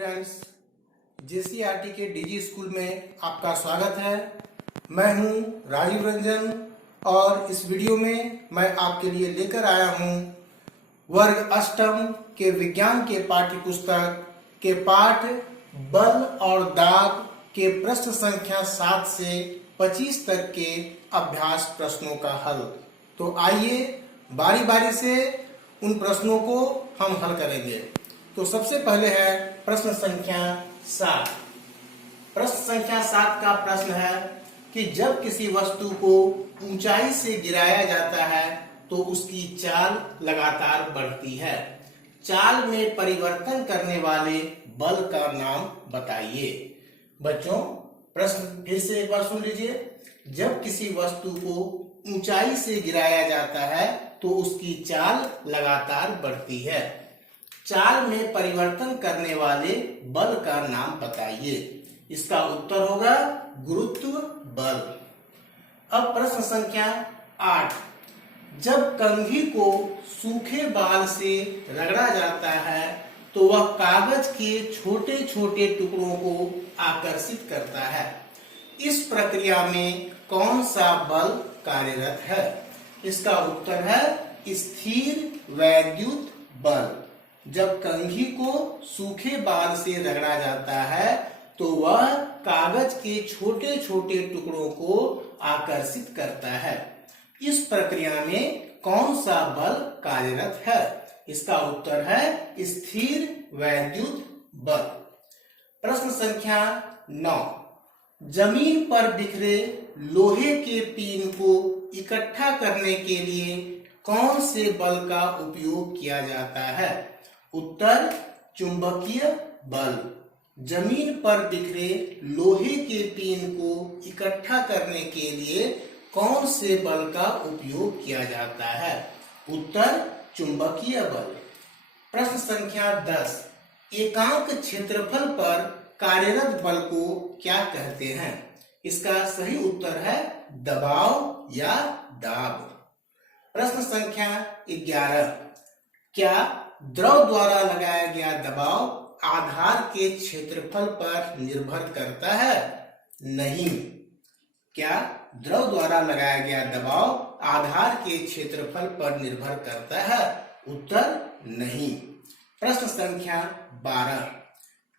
Friends, JCERT के DG school में आपका स्वागत है। मैं हूं राजीव रंजन और इस वीडियो में मैं आपके लिए लेकर आया हूं वर्ग अष्टम के विज्ञान के पाठ्य पुस्तक के पाठ बल और दाब के प्रश्न संख्या 7 से 25 तक के अभ्यास प्रश्नों का हल। तो आइए बारी बारी से उन प्रश्नों को हम हल करेंगे। तो सबसे पहले है प्रश्न संख्या 7। प्रश्न संख्या 7 का प्रश्न है कि जब किसी वस्तु को ऊंचाई से गिराया जाता है तो उसकी चाल लगातार बढ़ती है। चाल में परिवर्तन करने वाले बल का नाम बताइए। बच्चों, प्रश्न फिर से एक बार सुन लीजिए। जब किसी वस्तु को ऊंचाई से गिराया जाता है तो उसकी चाल लगातार बढ़ती है। चाल में परिवर्तन करने वाले बल का नाम बताइए। इसका उत्तर होगा गुरुत्व बल। अब प्रश्न संख्या 8। जब कंघी को सूखे बाल से रगड़ा जाता है तो वह कागज के छोटे छोटे टुकड़ों को आकर्षित करता है। इस प्रक्रिया में कौन सा बल कार्यरत है? इसका उत्तर है स्थिर वैद्युत बल। जब कंघी को सूखे बाल से रगड़ा जाता है तो वह कागज के छोटे छोटे टुकड़ों को आकर्षित करता है। इस प्रक्रिया में कौन सा बल कार्यरत है? इसका उत्तर है स्थिर वैद्युत बल। प्रश्न संख्या 9। जमीन पर बिखरे लोहे के पिन को इकट्ठा करने के लिए कौन से बल का उपयोग किया जाता है? उत्तर चुंबकीय बल। जमीन पर बिखरे लोहे के पिन को इकट्ठा करने के लिए कौन से बल का उपयोग किया जाता है? उत्तर चुंबकीय बल। प्रश्न संख्या 10। एकांक क्षेत्रफल पर कार्यरत बल को क्या कहते हैं? इसका सही उत्तर है दबाव या दाब। प्रश्न संख्या 11। क्या द्रव द्वारा लगाया गया दबाव आधार के क्षेत्रफल पर निर्भर करता है? नहीं। क्या द्रव द्वारा लगाया गया दबाव आधार के क्षेत्रफल पर निर्भर करता है? उत्तर नहीं। प्रश्न संख्या 12।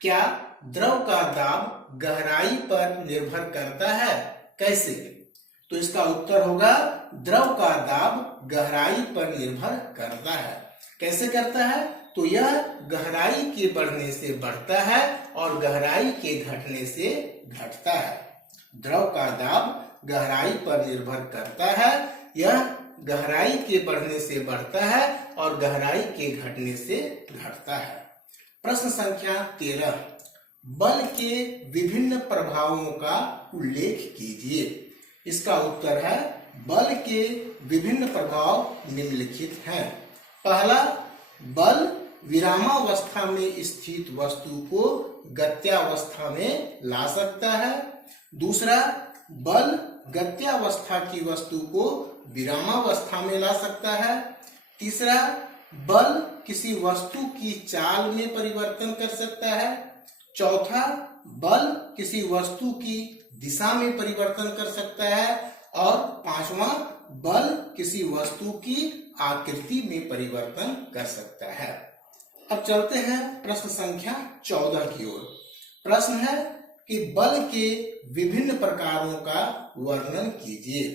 क्या द्रव का दाब गहराई पर निर्भर करता है? कैसे? तो इसका उत्तर होगा द्रव का दाब गहराई पर निर्भर करता है। कैसे करता है? तो यह गहराई के बढ़ने से बढ़ता है और गहराई के घटने से घटता है। द्रव का दाब गहराई पर निर्भर करता है। यह गहराई के बढ़ने से बढ़ता है और गहराई के घटने से घटता है। प्रश्न संख्या 13। बल के विभिन्न प्रभावों का उल्लेख कीजिए। इसका उत्तर है बल के विभिन्न प्रभाव निम्नलिखित हैं। पहला, बल विरामावस्था में स्थित वस्तु को गत्यावस्था में ला सकता है। दूसरा, बल गत्यावस्था की वस्तु को विरामावस्था में ला सकता है। तीसरा, बल किसी वस्तु की चाल में परिवर्तन कर सकता है। चौथा, बल किसी वस्तु की दिशा में परिवर्तन कर सकता है। और पांचवा, बल किसी वस्तु की आकृति में परिवर्तन कर सकता है। अब चलते हैं प्रश्न संख्या 14 की ओर। प्रश्न है कि बल के विभिन्न प्रकारों का वर्णन कीजिए।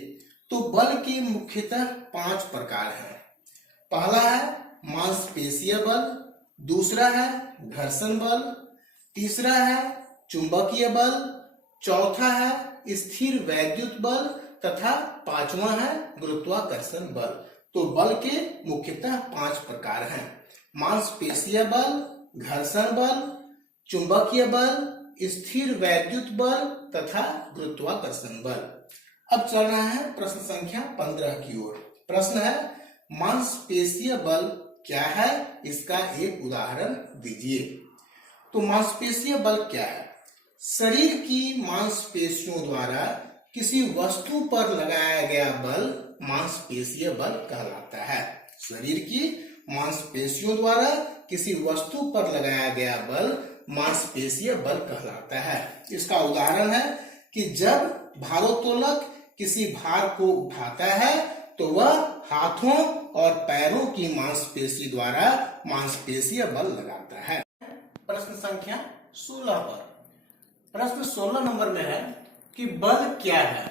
तो बल के मुख्यतः 5 प्रकार हैं। पहला है मांसपेशीय बल, दूसरा है घर्षण बल, तीसरा है चुंबकीय बल, चौथा है स्थिर वैद्युत बल तथा पांचवा है गुरुत्वाकर्षण बल। तो बल के मुख्यतः 5 प्रकार हैं। मांसपेशीय बल, घर्षण बल, चुंबकीय बल, स्थिर वैद्युत बल तथा गुरुत्वाकर्षण बल। अब चल रहा है प्रश्न संख्या 15 की ओर। प्रश्न है मांसपेशीय बल क्या है? इसका एक उदाहरण दीजिए। तो मांसपेशीय बल क्या है? शरीर की मांसपेशियों द्वारा किसी वस्तु पर लगाया गया बल मांसपेशीय बल कहलाता है। शरीर की मांसपेशियों द्वारा किसी वस्तु पर लगाया गया बल मांसपेशीय बल कहलाता है। इसका उदाहरण है कि जब भारोत्तोलक किसी भार को उठाता है तो वह हाथों और पैरों की मांसपेशी द्वारा मांसपेशीय बल लगाता है। प्रश्न संख्या 16 पर, प्रश्न 16 नंबर में है कि बल क्या है?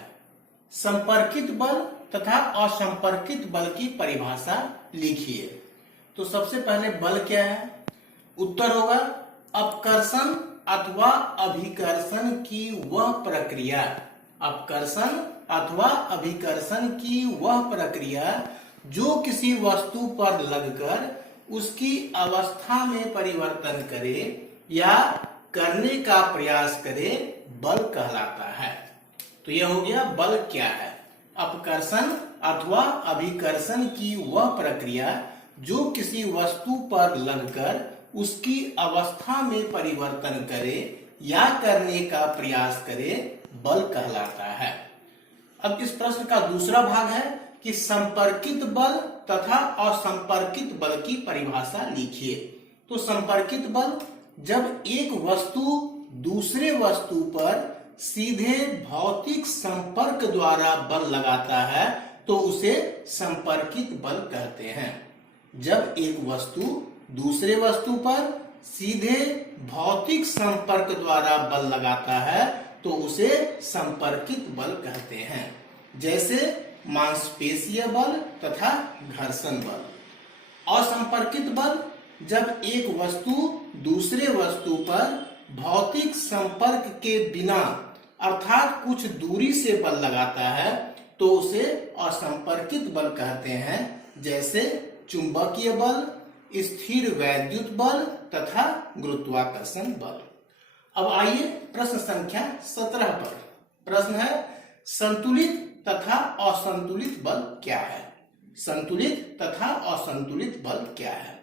संपर्कित बल तथा असंपर्कित बल की परिभाषा लिखिए। तो सबसे पहले बल क्या है? उत्तर होगा अपकर्षण अथवा अभिकर्षण की वह प्रक्रिया। अपकर्षण अथवा अभिकर्षण की वह प्रक्रिया जो किसी वस्तु पर लगकर उसकी अवस्था में परिवर्तन करे या करने का प्रयास करे, बल कहलाता है। तो यह हो गया बल क्या है? अपकर्षण अथवा अभिकर्षण की वह प्रक्रिया जो किसी वस्तु पर लगकर उसकी अवस्था में परिवर्तन करे या करने का प्रयास करे, बल कहलाता है। अब इस प्रश्न का दूसरा भाग है कि संपर्कित बल तथा असंपर्कित बल की परिभाषा लिखिए। तो संपर्कित बल जब एक वस्तु दूसरे वस्तु पर सीधे भौतिक संपर्क द्वारा बल लगाता है तो उसे संपर्कित बल कहते हैं। जब एक वस्तु दूसरे वस्तु पर सीधे भौतिक संपर्क द्वारा बल लगाता है तो उसे संपर्कित बल कहते हैं, जैसे मांसपेशीय बल तथा घर्षण बल। असंपर्कित बल जब एक वस्तु दूसरे वस्तु पर भौतिक संपर्क के बिना अर्थात कुछ दूरी से बल लगाता है तो उसे असंपर्कित बल कहते हैं, जैसे चुंबकीय बल, स्थिर वैद्युत बल तथा गुरुत्वाकर्षण बल। अब आइए प्रश्न संख्या 17 पर। प्रश्न है संतुलित तथा असंतुलित बल क्या है? संतुलित तथा असंतुलित बल क्या है?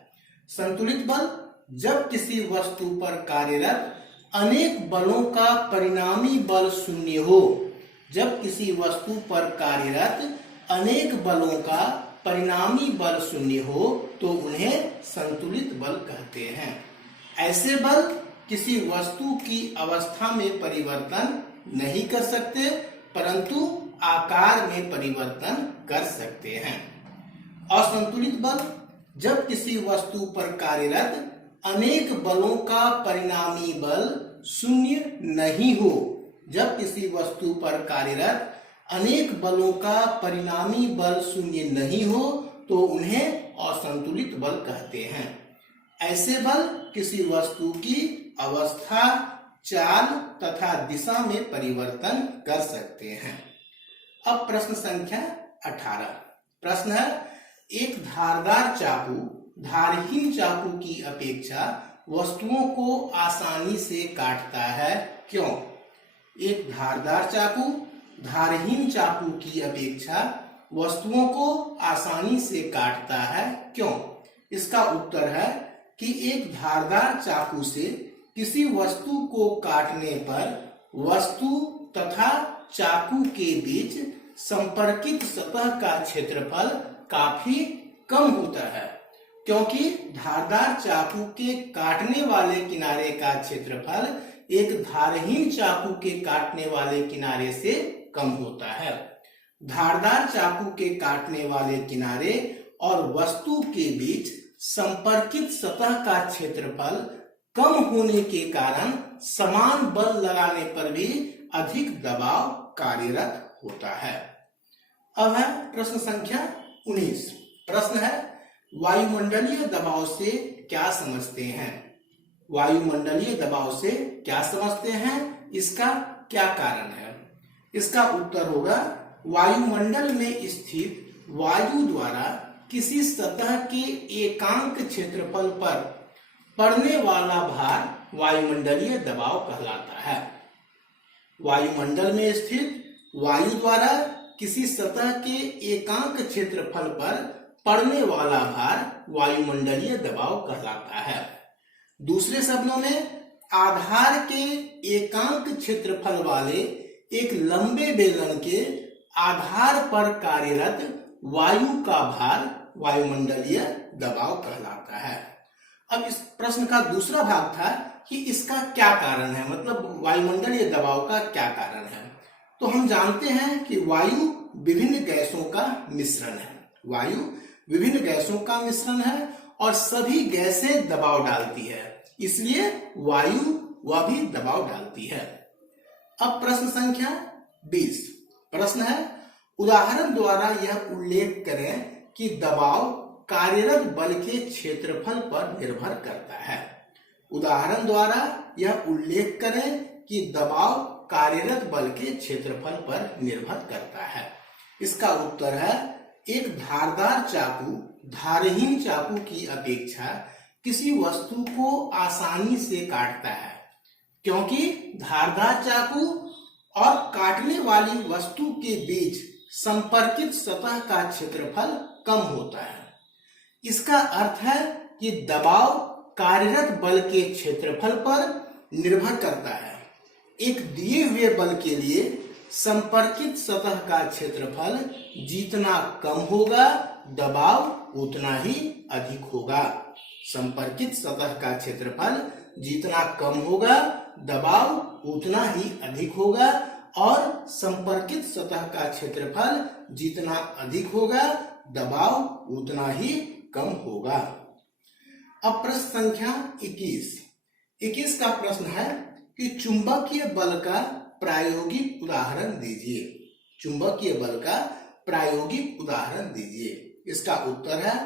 संतुलित बल जब किसी वस्तु पर कार्यरत अनेक बलों का परिणामी बल शून्य हो। जब किसी वस्तु पर कार्यरत अनेक बलों का परिणामी बल शून्य हो तो उन्हें संतुलित बल कहते हैं। ऐसे बल किसी वस्तु की अवस्था में परिवर्तन नहीं कर सकते परंतु आकार में परिवर्तन कर सकते हैं। असंतुलित बल जब किसी वस्तु पर कार्यरत अनेक बलों का परिणामी बल शून्य नहीं हो। जब किसी वस्तु पर कार्यरत अनेक बलों का परिणामी बल शून्य नहीं हो तो उन्हें असंतुलित बल कहते हैं। ऐसे बल किसी वस्तु की अवस्था, चाल तथा दिशा में परिवर्तन कर सकते हैं। अब प्रश्न संख्या 18। प्रश्न है एक धारदार चाकू धारहीन चाकू की अपेक्षा वस्तुओं को आसानी से काटता है, क्यों? एक धारदार चाकू धारहीन चाकू की अपेक्षा वस्तुओं को आसानी से काटता है, क्यों? इसका उत्तर है कि एक धारदार चाकू से किसी वस्तु को काटने पर वस्तु तथा चाकू के बीच संपर्कित सतह का क्षेत्रफल काफी कम होता है, क्योंकि धारदार चाकू के काटने वाले किनारे का क्षेत्रफल एक धारहीन चाकू के काटने वाले किनारे से कम होता है। धारदार चाकू के काटने वाले किनारे और वस्तु के बीच संपर्कित सतह का क्षेत्रफल कम होने के कारण समान बल लगाने पर भी अधिक दबाव कार्यरत होता है। अब है प्रश्न संख्या 19। प्रश्न है वायुमंडलीय दबाव से क्या समझते हैं? वायुमंडलीय दबाव से क्या समझते हैं, इसका क्या कारण है? इसका उत्तर होगा वायुमंडल में स्थित वायु द्वारा किसी सतह के एकांक क्षेत्रफल पर पड़ने वाला भार वायुमंडलीय दबाव कहलाता है। वायुमंडल में स्थित वायु द्वारा किसी सतह के एकांक क्षेत्रफल पर पड़ने वाला भार वायुमंडलीय दबाव कहलाता है। दूसरे शब्दों में आधार के एकांक क्षेत्रफल वाले एक लंबे बेलन के आधार पर कार्यरत वायु का भार वायुमंडलीय दबाव कहलाता है। अब इस प्रश्न का दूसरा भाग था कि इसका क्या कारण है, मतलब वायुमंडलीय दबाव का क्या कारण है। तो हम जानते हैं कि वायु विभिन्न गैसों का मिश्रण है। वायु विभिन्न गैसों का मिश्रण है और सभी गैसें दबाव डालती है, इसलिए वायु वह भी दबाव डालती है। अब प्रश्न संख्या 20 प्रश्न है, उदाहरण द्वारा यह उल्लेख करें कि दबाव कार्यरत बल के क्षेत्रफल पर निर्भर करता है। उदाहरण द्वारा यह उल्लेख करें कि दबाव कार्यरत बल के क्षेत्रफल पर निर्भर करता है। इसका उत्तर है, एक धारदार चाकू धारहीन चाकू की अपेक्षा किसी वस्तु को आसानी से काटता है, क्योंकि धारदार चाकू और काटने वाली वस्तु के बीच संपर्कित सतह का क्षेत्रफल कम होता है। इसका अर्थ है कि दबाव कार्यरत बल के क्षेत्रफल पर निर्भर करता है। एक दिए हुए बल के लिए संपर्कित सतह का क्षेत्रफल जितना कम होगा, दबाव उतना ही अधिक होगा। संपर्कित सतह का क्षेत्रफल जितना कम होगा, दबाव उतना ही अधिक होगा, और संपर्कित सतह का क्षेत्रफल जितना अधिक होगा, दबाव उतना ही कम होगा। अब प्रश्न संख्या 21 का प्रश्न है कि चुंबकीय बल का प्रायोगिक उदाहरण दीजिए। चुंबकीय बल का प्रायोगिक उदाहरण दीजिए। इसका उत्तर है,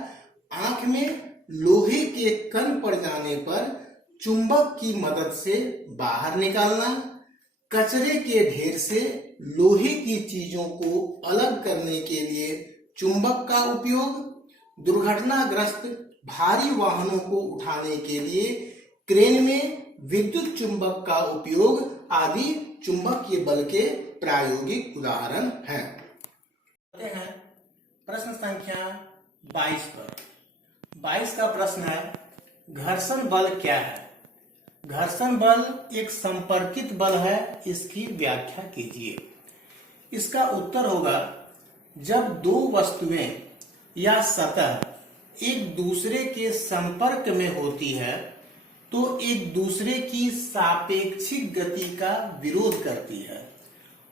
आंख में लोहे के कण पड़ जाने पर चुंबक की मदद से बाहर निकालना, कचरे के ढेर से लोहे की चीजों को अलग करने के लिए चुंबक का उपयोग, दुर्घटनाग्रस्त भारी वाहनों को उठाने के लिए क्रेन में विद्युत चुंबक का उपयोग आदि चुंबकीय बल के प्रायोगिक उदाहरण हैं। प्रश्न संख्या 22 पर। 22 का प्रश्न है, घर्षण बल क्या है? घर्षण बल एक संपर्कित बल है, इसकी व्याख्या कीजिए। इसका उत्तर होगा, जब दो वस्तुएं या सतह एक दूसरे के संपर्क में होती है तो एक दूसरे की सापेक्षिक गति का विरोध करती है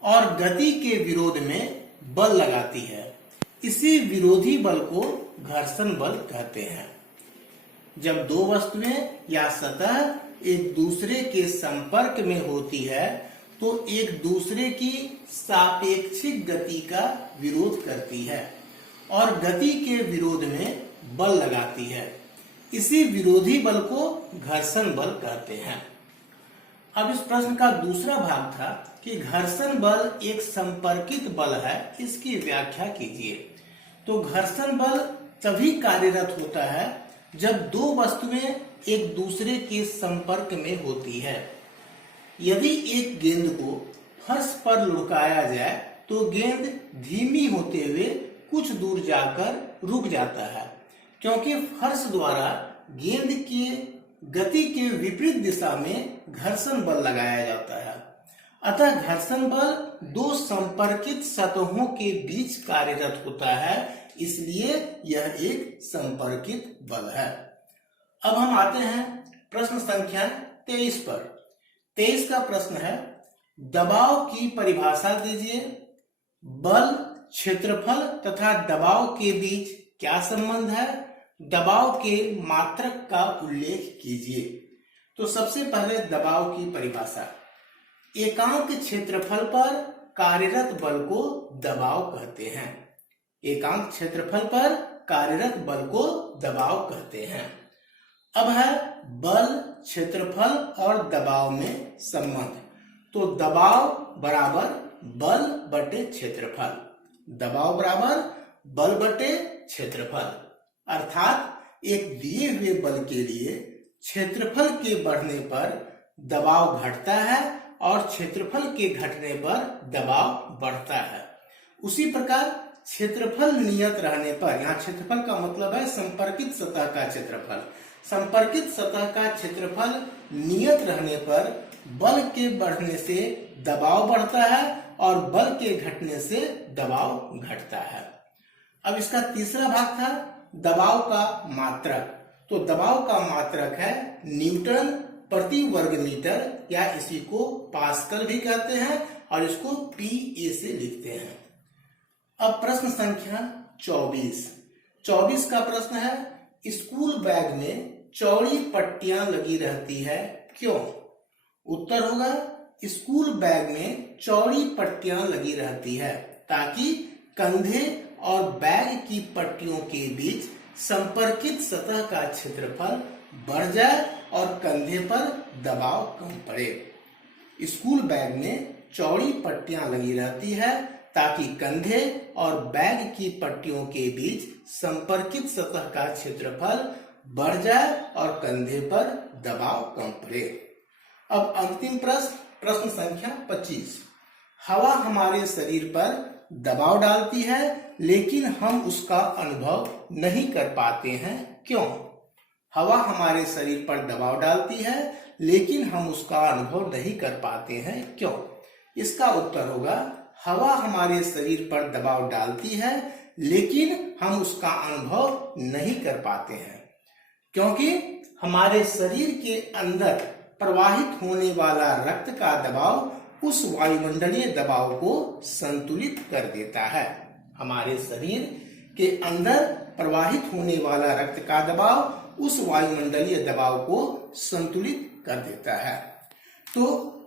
और गति के विरोध में बल लगाती है। इसी विरोधी बल को घर्षण बल कहते हैं। जब दो वस्तुएं या सतह एक दूसरे के संपर्क में होती है तो एक दूसरे की सापेक्षिक गति का विरोध करती है और गति के विरोध में बल लगाती है। इसी विरोधी बल को घर्षण बल कहते हैं। अब इस प्रश्न का दूसरा भाग था कि घर्षण बल एक संपर्कित बल है, इसकी व्याख्या कीजिए। तो घर्षण बल तभी कार्यरत होता है जब दो वस्तुएं एक दूसरे के संपर्क में होती है। यदि एक गेंद को फर्श पर लुढ़काया जाए तो गेंद धीमी होते हुए कुछ दूर जाकर रुक जाता है, क्योंकि फर्श द्वारा गेंद की गति के विपरीत दिशा में घर्षण बल लगाया जाता है। अतः घर्षण बल दो संपर्कित सतहों के बीच कार्यरत होता है, इसलिए यह एक संपर्कित बल है। अब हम आते हैं प्रश्न संख्या 23 पर। 23 का प्रश्न है, दबाव की परिभाषा दीजिए। बल, क्षेत्रफल तथा दबाव के बीच क्या संबंध है? दबाव के मात्रक का उल्लेख कीजिए। तो सबसे पहले दबाव की परिभाषा। एकांक क्षेत्रफल पर कार्यरत बल को दबाव कहते हैं। एकांक क्षेत्रफल पर कार्यरत बल को दबाव कहते हैं। अब है बल, क्षेत्रफल और दबाव में संबंध। तो दबाव बराबर बल बटे क्षेत्रफल। दबाव बराबर बल बटे क्षेत्रफल, अर्थात एक दिए हुए बल के लिए क्षेत्रफल के बढ़ने पर दबाव घटता है और क्षेत्रफल के घटने पर दबाव बढ़ता है। उसी प्रकार क्षेत्रफल नियत रहने पर, यहाँ क्षेत्रफल का मतलब है संपर्कित सतह का क्षेत्रफल। संपर्कित सतह का क्षेत्रफल नियत रहने पर बल के बढ़ने से दबाव बढ़ता है और बल के घटने से दबाव घटता है। अब इसका तीसरा भाग था दबाव का मात्रक। तो दबाव का मात्रक है न्यूटन प्रति वर्ग मीटर, या इसी को पास्कल भी कहते हैं और इसको PA से लिखते हैं। अब प्रश्न संख्या 24 का प्रश्न है, स्कूल बैग में चौड़ी पट्टियां लगी रहती है, क्यों? उत्तर होगा, स्कूल बैग में चौड़ी पट्टियां लगी रहती है ताकि कंधे और बैग की पट्टियों के बीच संपर्कित सतह का क्षेत्रफल बढ़ जाए और कंधे पर दबाव कम पड़े। स्कूल बैग में चौड़ी पट्टियां लगी रहती है ताकि कंधे और बैग की पट्टियों के बीच संपर्कित सतह का क्षेत्रफल बढ़ जाए और कंधे पर दबाव कम पड़े। अब अंतिम प्रश्न संख्या 25। हवा हमारे शरीर पर दबाव डालती है लेकिन हम उसका अनुभव नहीं कर पाते हैं, क्यों? हवा हमारे शरीर पर दबाव डालती है लेकिन हम उसका अनुभव नहीं कर पाते हैं, क्यों? इसका उत्तर होगा, हवा हमारे शरीर पर दबाव डालती है लेकिन हम उसका अनुभव नहीं कर पाते हैं क्योंकि हमारे शरीर के अंदर प्रवाहित होने वाला रक्त का दबाव उस वायुमंडलीय दबाव को संतुलित कर देता है। हमारे शरीर के अंदर प्रवाहित होने वाला रक्त का दबाव उस वायुमंडलीय दबाव को संतुलित कर देता है। तो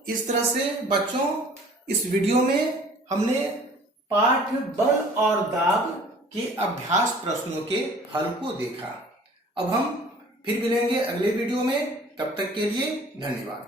इस तरह से बच्चों, इस वीडियो में हमने पाठ बल और दाब के अभ्यास प्रश्नों के हल को देखा। अब हम फिर मिलेंगे अगले वीडियो में, तब तक के लिए धन्यवाद।